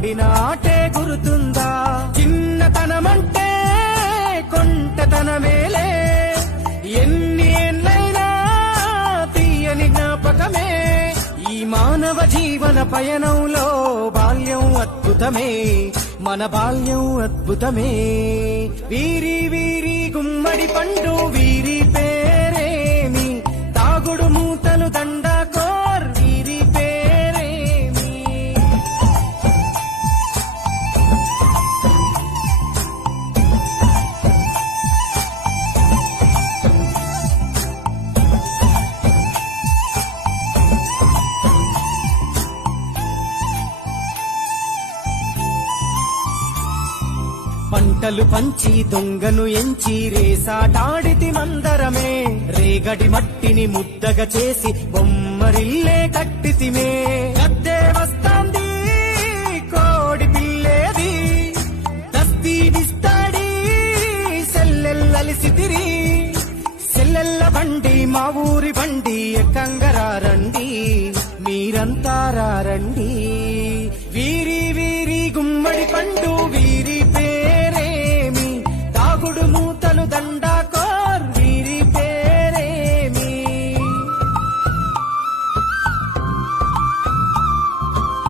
ఆడిన ఆటే గురుతుందా? చిన్నతనమంటే కొంటతనమేలే, ఎన్ని ఏళ్ళైనా తీయని జ్ఞాపకమే. ఈ మానవ జీవన పయనంలో బాల్యం అద్భుతమే, మన బాల్యం అద్భుతమే. వీరి వీరి గుమ్మడి పండు వీరి పేరేమి, తాగుడు మూతలు దండాకోర్ వీరి పేరేమి. పంటలు పంచి దొంగను ఎంచి రేసాటాడితి మందరమే, రేగడి మట్టిని ముద్దగా చేసి బొమ్మరిల్లే కట్టితిమే. గద్దే వస్తాంది కోడి పిల్లేది, దస్తీ బిస్తాడి సెల్లెల్లలిసితిరి. సెల్లెల్ల బండి మా ఊరి బండి ఎక్కంగరారండి, మీరంతా రారండి.